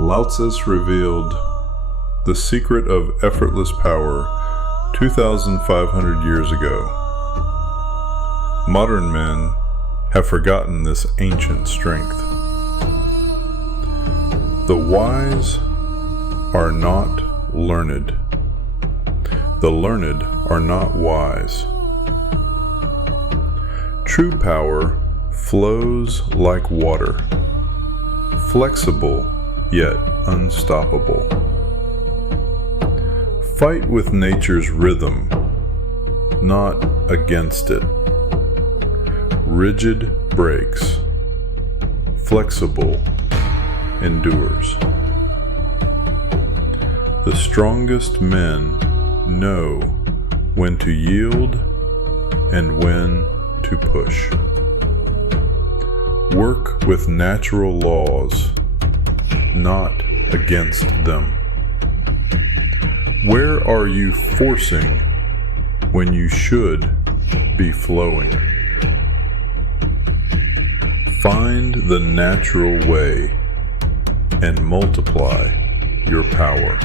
Laozi revealed the secret of effortless power 2,500 years ago. Modern men have forgotten this ancient strength. The wise are not learned. The learned are not wise. True power flows like water, flexible yet unstoppable. Fight with nature's rhythm, not against it. Rigid breaks, flexible endures. The strongest men know when to yield and when to push. Work with natural laws, not against them. Where are you forcing when you should be flowing? Find the natural way and multiply your power.